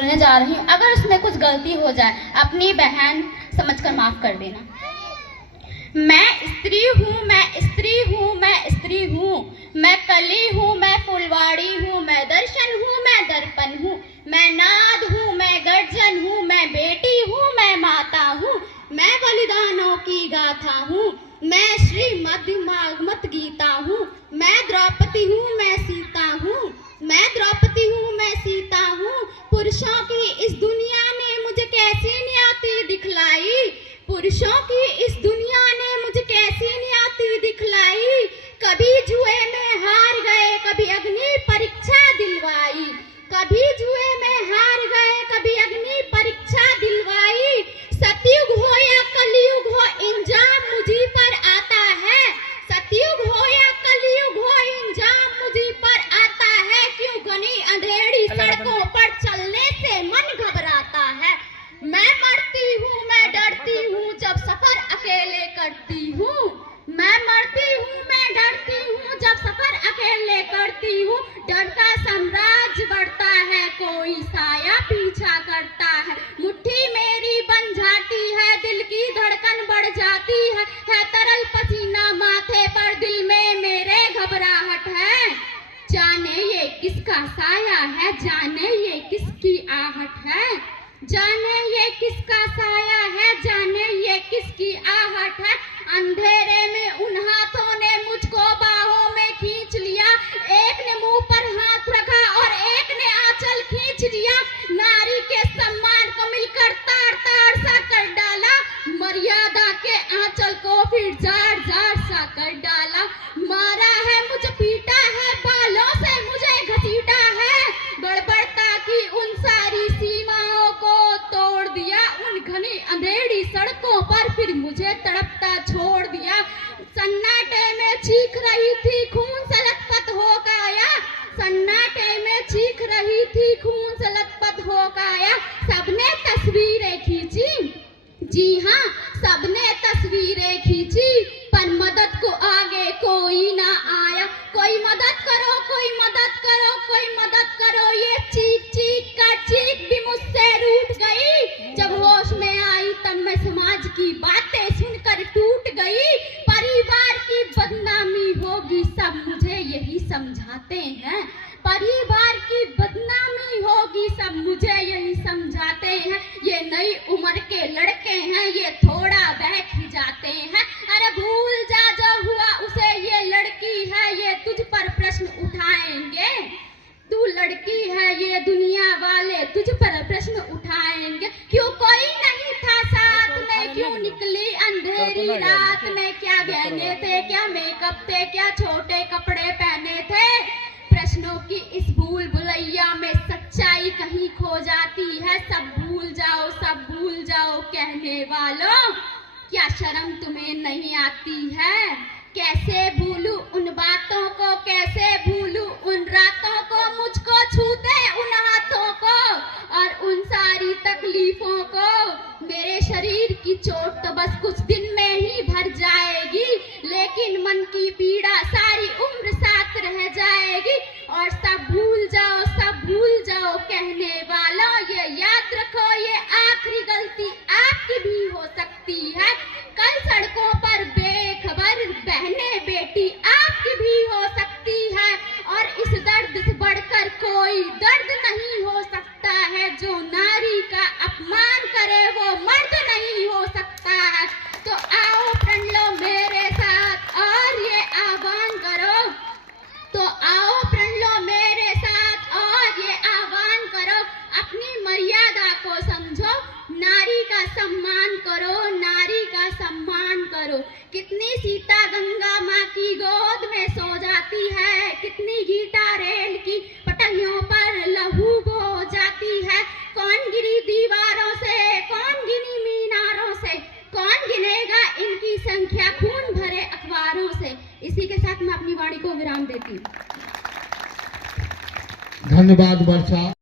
बोलने जा रही हूँ। अगर उसमें कुछ गलती हो जाए अपनी बहन समझकर माफ कर देना। मैं स्त्री हूँ, मैं स्त्री हूँ, मैं स्त्री हूँ, मैं कली हूँ, मैं फुलवाड़ी हूँ, मैं दर्शन हूँ, मैं दर्पण हूँ, मैं नाद हूँ, मैं गर्जन हूँ, मैं बेटी हूँ, मैं माता हूँ, मैं बलिदानों की गाथा हूँ, मैं श्रीमद् भागवत गीता हूँ, मैं द्रौपदी हूँ, मैं सीता हूँ, मैं द्रौपदी हूँ, मैं सीता हूँ। पुरुषों की इस दुनिया ने मुझे कैसी नियति दिखलाई, पुरुषों की इस दुनिया ने मुझे कैसी नियति दिखलाई। कभी जुए में हार गए, कभी अग्नि परीक्षा दिलवाई, कभी जुए में हार गए, कभी अग्नि परीक्षा दिलवाई। सतयुग हो या कलयुग हो, इंजाम मुझी पर आता है। सतयुग हो या कलयुग हो, इंजाम मुझी पर आता है। क्यों घनी अंधेरी सड़कों पर चलने से मन घबराता है। मैं मरती हूँ, मैं डरती हूँ जब सफर अकेले करती हूँ। मैं मरती हूँ, मैं डरती हूँ जब सफर अकेले करती हूँ। डर का साम्राज्य बढ़ता है, कोई साया पीछा करता है। मुट्ठी मेरी बन जाती है, दिल की धड़कन बढ़ जाती है तरल पसीना माथे पर, दिल में मेरे घबराहट है। जाने ये किसका साया है, जाने ये किसकी आहट है, जाने ये किसका साया है, जाने ये किसकी आहट है। अंधेरे में उन हाथों ने मुझको बाहों में खींच लिया, एक ने मुंह पर हाथ रखा और एक ने आंचल खींच लिया। नारी के सम्मान को मिलकर ताड़ ताड़ सा कर डाला, मर्यादा के आंचल को फिर जार जार सा कर डाला। मारा है मुझे, पीटा है, बालों से मुझे घसीटा है, गड़बड़ता की उन सारी सीमाओं को तोड़ दिया। उन घनी अंधेरी सड़कों पर फिर मुझे तड़पता छोड़ दिया। सन्नाटे में चीख रही थी, खून से लथपथ हो गया, सन्नाटे में चीख रही थी, खून से लथपथ हो गया। सबने तस्वीरें खींची, जी हाँ सबने तस्वीरें खींची, पर मदद को आगे कोई ना आया। कोई मदद करो, कोई मदद करो, कोई मदद करो। ये चीख चीख का चीख भी मुझसे रूठ गई। जब होश में आई तब मैं समाज की बातें सुनकर टूट गई। परिवार की बदनामी होगी सब मुझे यही समझाते हैं, परिवार की बदनामी होगी सब मुझे यही समझाते हैं। ये नई उम्र के लड़के हैं, ये थोड़ा बहक ही जाते हैं। अरे भूल जा जो हुआ उसे, ये लड़की है ये तुझ पर प्रश्न उठाएंगे। तू लड़की है ये दुनिया वाले तुझ पर प्रश्न उठाएंगे। क्यों कोई नहीं था साथ में, क्यों निकली अंधेरी रात में, क्या गहने थे, क्या मेकअप थे, क्या छोटे कपड़े पहने थे। प्रश्नों की इस भूल भुलैया में सच्चाई कहीं खो जाती है। सब भूल जाओ, सब भूल जाओ कहने वालों, क्या शर्म तुम्हें नहीं आती है। कैसे भूलूं उन बातों को, कैसे भूलूं उन रातों को, मुझको छूते उन हाथों को और उन सारी तकलीफों को। मेरे शरीर की चोट तो बस कुछ दिन में ही भर जाएगी, लेकिन मन की पीड़ा सारी उम्र साथ रह जाएगी। और सब भूल जाओ, सब भूल जाओ कहने वालों, ये याद रखो ये आखिरी गलती आपकी भी हो सकती है। कल सड़कों पर बेखबर बहने बेटी आपकी भी हो सकती है। और इस दर्द से बढ़कर कोई दर्द नहीं हो सकता है। जो नारी का अपमान करे वो मर्द नहीं हो सकता है। तो आओ प्रण लो मेरे साथ और ये आह्वान करो, तो आओ प्रण लो मेरे साथ और ये आह्वान करो। अपनी मर्यादा को समझो, नारी का सम्मान करो, नारी का सम्मान करो। कितनी सीता गंगा माँ की गोद में सो जाती है, कितनी गीता रेल की पटरियों पर लहू बो जाती है। कौन गिरी दीवारों से, कौन गिनी मीनारों से, कौन गिनेगा इनकी संख्या खून भरे अखबारों से। इसी के साथ मैं अपनी वाणी को विराम देती हूँ। धन्यवाद वर्षा।